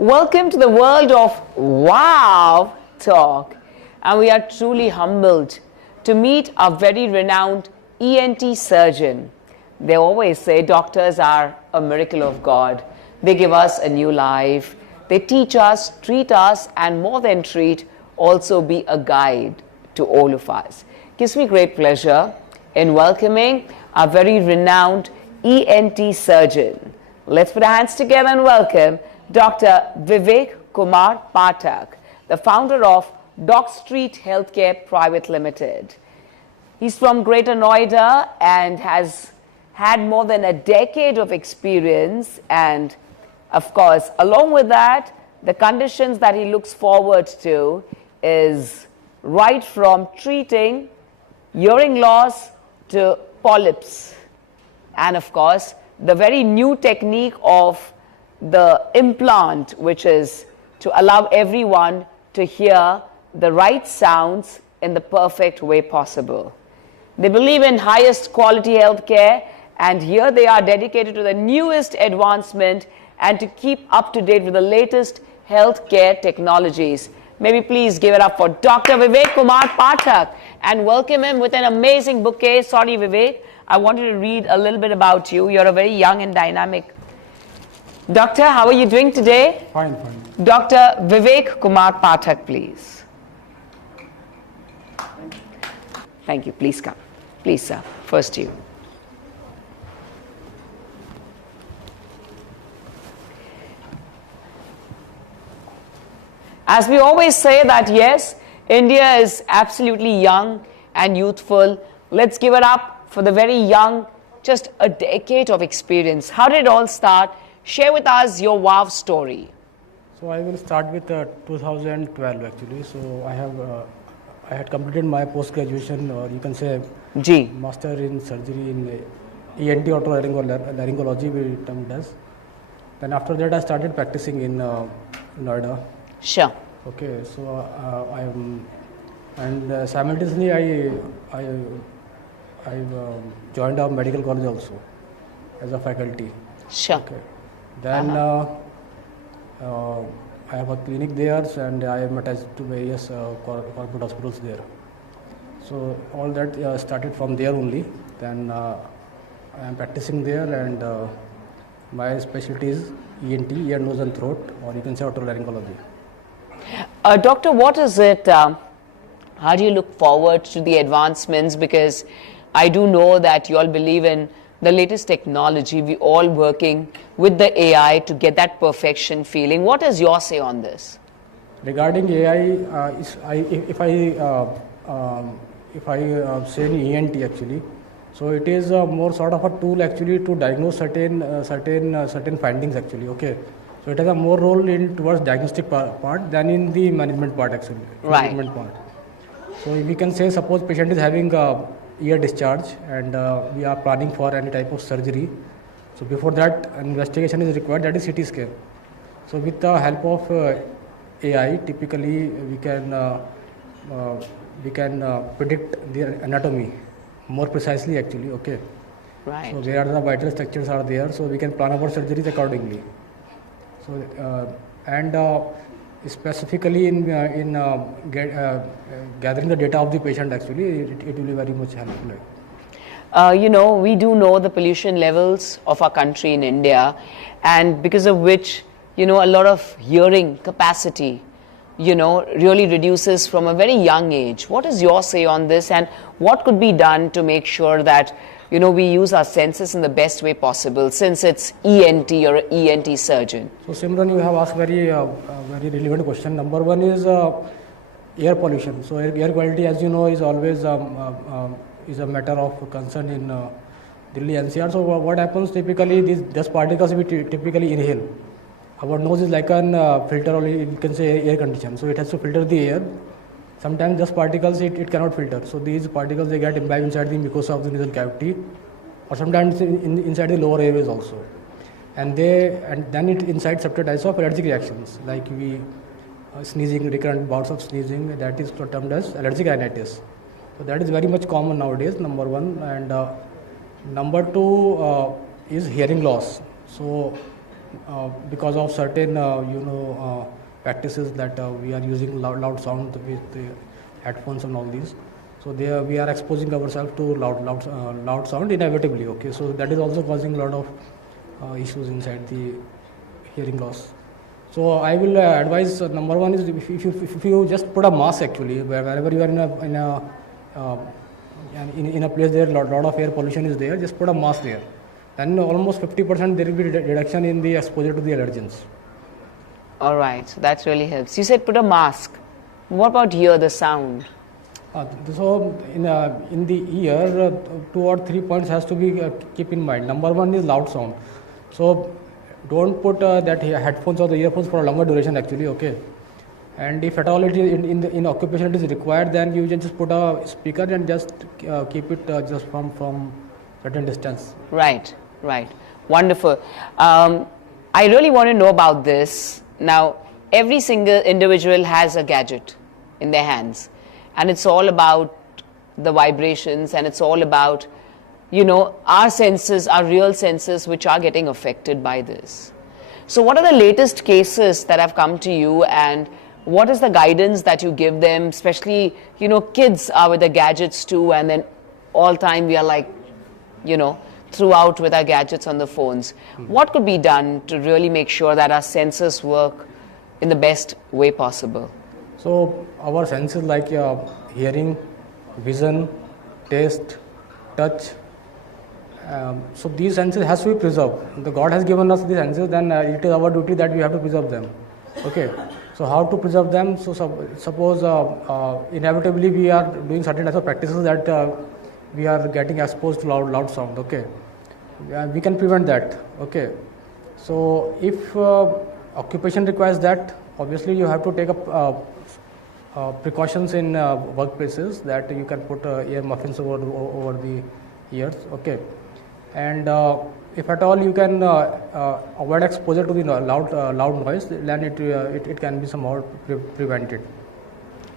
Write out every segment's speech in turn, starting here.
Welcome to the world of Wow Talk. And we are truly humbled to meet a very renowned ENT surgeon. They always say doctors are a miracle of God. They give us a new life. They teach us, treat us, and more than treat, also be a guide to all of us. Gives me great pleasure in welcoming a very renowned ENT surgeon. Let's put our hands together and welcome Dr. Vivek Kumar Pathak, the founder of Doxtreat Healthcare Private Limited. He's from Greater Noida and has had more than a decade of experience, and of course, along with that, the conditions that he looks forward to is right from treating hearing loss to polyps, and of course, the very new technique of the implant, which is to allow everyone to hear the right sounds in the perfect way possible. They believe in highest quality healthcare, and here they are dedicated to the newest advancement and to keep up to date with the latest healthcare technologies. Maybe please give it up for Dr. Vivek Kumar Pathak and welcome him with an amazing bouquet. Sorry, Vivek, I wanted to read a little bit about you. You're a very young and dynamic doctor. How are you doing today? Fine, fine. Dr. Vivek Kumar Pathak, please. Thank you. Please come. Please, sir. First you. As we always say that, yes, India is absolutely young and youthful. Let's give it up for the very young, just a decade of experience. How did it all start? Share with us your wow story. So I will start with 2012 actually. So I had completed my post-graduation, or you can say master in surgery in ENT otolaryngology, we termed as. Then after that I started practicing in Noida. Sure. Okay, so simultaneously I joined a medical college also as a faculty. Sure. Okay. Then I have a clinic there, and I am attached to various corporate hospitals there. So all that started from there only. Then I am practicing there, and my specialty is ENT, ear, nose and throat, or you can say otolaryngology. Doctor, what is it? How do you look forward to the advancements? Because I do know that you all believe in the latest technology. We all working with the AI to get that perfection feeling. What is your say on this? Regarding AI, if I say in ENT actually, so it is more sort of a tool actually to diagnose certain findings actually. Okay. So it has a more role in towards diagnostic part than in the management part actually. Right. Management part. So we can say, suppose patient is having ear discharge, and we are planning for any type of surgery. So before that, an investigation is required, that is CT scan. So with the help of AI, typically we can predict the anatomy more precisely actually. Okay. Right. So where the vital structures are there, so we can plan our surgeries accordingly. So specifically in gathering the data of the patient actually, it will be very much helpful. We do know the pollution levels of our country in India, and because of which, a lot of hearing capacity, really reduces from a very young age. What is your say on this, and what could be done to make sure that we use our senses in the best way possible, since it's ENT or an ENT surgeon? So Simran, you have asked very relevant question. Number one is air pollution. So air quality, as you know, is always is a matter of concern in Delhi NCR. So what happens typically, these dust particles we typically inhale. Our nose is like an filter, or you can say air condition. So it has to filter the air. Sometimes dust particles it cannot filter. So these particles, they get imbibed inside the mucosa of the nasal cavity, or sometimes inside the lower airways also. And then it incites certain types of allergic reactions, like sneezing, recurrent bouts of sneezing, that is termed as allergic rhinitis. So that is very much common nowadays, number one. And number two is hearing loss. So because of certain practices that we are using loud sound with the headphones and all these. So we are exposing ourselves to loud sound inevitably. Okay, so that is also causing a lot of issues inside the hearing loss. So I will advise number one is if you just put a mask actually wherever you are in a place there lot of air pollution is there, just put a mask there. Then almost 50% there will be reduction in the exposure to the allergens. All right, so that really helps. You said put a mask. What about hear the sound? So in the ear, 2 or 3 points has to be keep in mind. Number one is loud sound. So don't put that headphones or the earphones for a longer duration actually. Okay. And if at all it is in occupation it is required, then you just put a speaker and just keep it just from certain distance. Right. Wonderful. I really want to know about this. Now, every single individual has a gadget in their hands, and it's all about the vibrations, and it's all about, our senses, our real senses, which are getting affected by this. So what are the latest cases that have come to you, and what is the guidance that you give them, especially, kids are with the gadgets too, and then all time we are like, throughout with our gadgets on the phones. What could be done to really make sure that our senses work in the best way possible? So our senses like hearing, vision, taste, touch, so these senses has to be preserved. The God has given us these senses, then it is our duty that we have to preserve them. Okay. So how to preserve them? So suppose inevitably we are doing certain types of practices that we are getting exposed to loud sound. Okay. We can prevent that. Okay. So if occupation requires that, obviously you have to take up precautions in workplaces, that you can put ear muffins over the ears. Okay. And if at all you can avoid exposure to the loud noise, then it can be somehow prevented.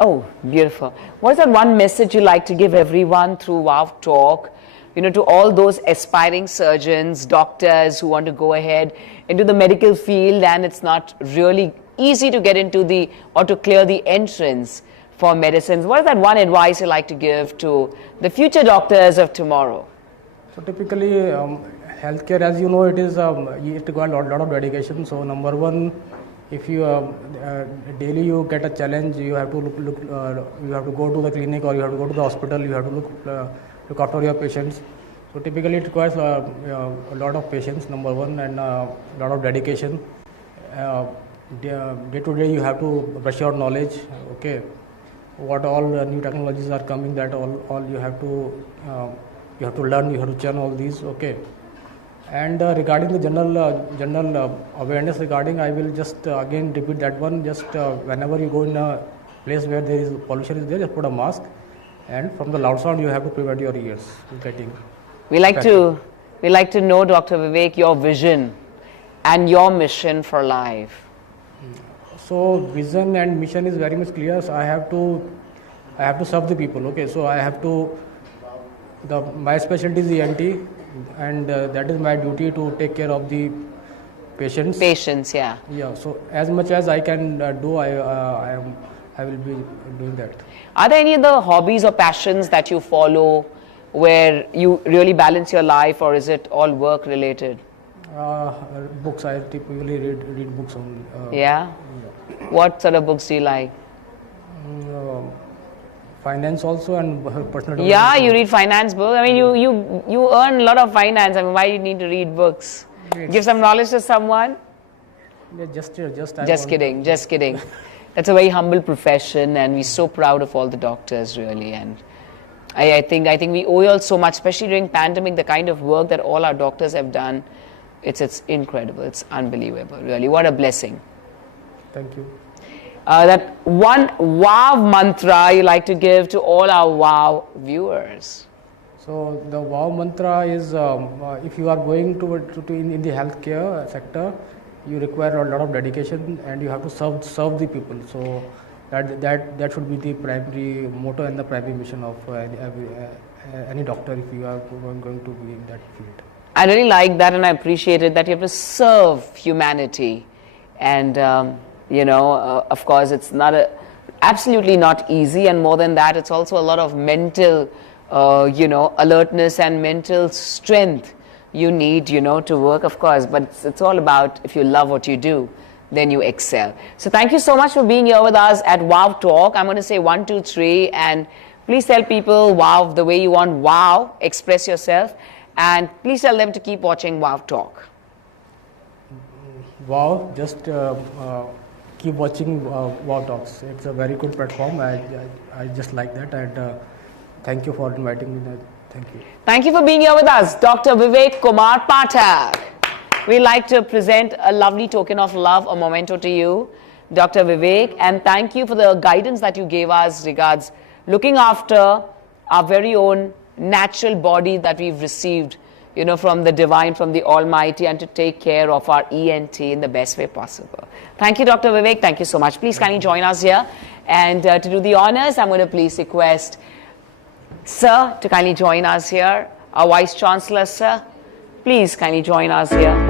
Oh, beautiful. What is that one message you like to give everyone through WowTalk, to all those aspiring surgeons, doctors who want to go ahead into the medical field, and it's not really easy to get into to clear the entrance for medicines? What is that one advice you like to give to the future doctors of tomorrow? So typically, healthcare, as you know, it requires a lot of dedication. So number one, if you daily you get a challenge, you have to you have to go to the clinic or you have to go to the hospital. You have to look after your patients. So typically, it requires a lot of patience. Number one, and a lot of dedication. Day to day, you have to brush your knowledge. Okay, what all new technologies are coming, that all you have to learn. You have to churn all these. Okay. And regarding the general awareness regarding, I will just again repeat that one. Just whenever you go in a place where there is pollution is there, just put a mask, and from the loud sound you have to prevent your ears getting. We like to know, Dr. Vivek, your vision and your mission for life. So vision and mission is very much clear. So I have to serve the people. Okay, so I have to. My specialty is ENT, and that is my duty to take care of the patients. Patients, yeah. Yeah. So as much as I can do, I will be doing that. Are there any other hobbies or passions that you follow, where you really balance your life, or is it all work related? Books. I typically read books only. Yeah. What sort of books do you like? Finance also, and personal development. Yeah, you read finance books. I mean, you earn a lot of finance. I mean, why do you need to read books? Give some knowledge to someone? Yeah, just kidding. That's a very humble profession, and we're so proud of all the doctors, really. And I think we owe you all so much, especially during pandemic. The kind of work that all our doctors have done, it's incredible. It's unbelievable, really. What a blessing. Thank you. That one wow mantra you like to give to all our wow viewers? So the wow mantra is if you are going to in the healthcare sector, you require a lot of dedication, and you have to serve the people. So that should be the primary motto and the primary mission of any doctor if you are going to be in that field. I really like that, and I appreciate it that you have to serve humanity. And, of course, it's absolutely not easy. And more than that, it's also a lot of mental, alertness and mental strength you need, to work, of course. But it's all about if you love what you do, then you excel. So thank you so much for being here with us at Wow Talk. I'm going to say 1, 2, 3, and please tell people wow the way you want. Wow, express yourself. And please tell them to keep watching Wow Talk. Wow, just keep watching Wow Talks. It's a very good platform. I just like that, and thank you for inviting me. Thank you. Thank you for being here with us, Dr. Vivek Kumar Pathak. We'd like to present a lovely token of love, a memento to you, Dr. Vivek, and thank you for the guidance that you gave us regards looking after our very own natural body that we've received, from the divine, from the Almighty, and to take care of our ENT in the best way possible. Thank you, Dr. Vivek. Thank you so much. Please kindly join us here. And to do the honors, I'm going to please request Sir to kindly join us here. Our Vice Chancellor, Sir, please kindly join us here.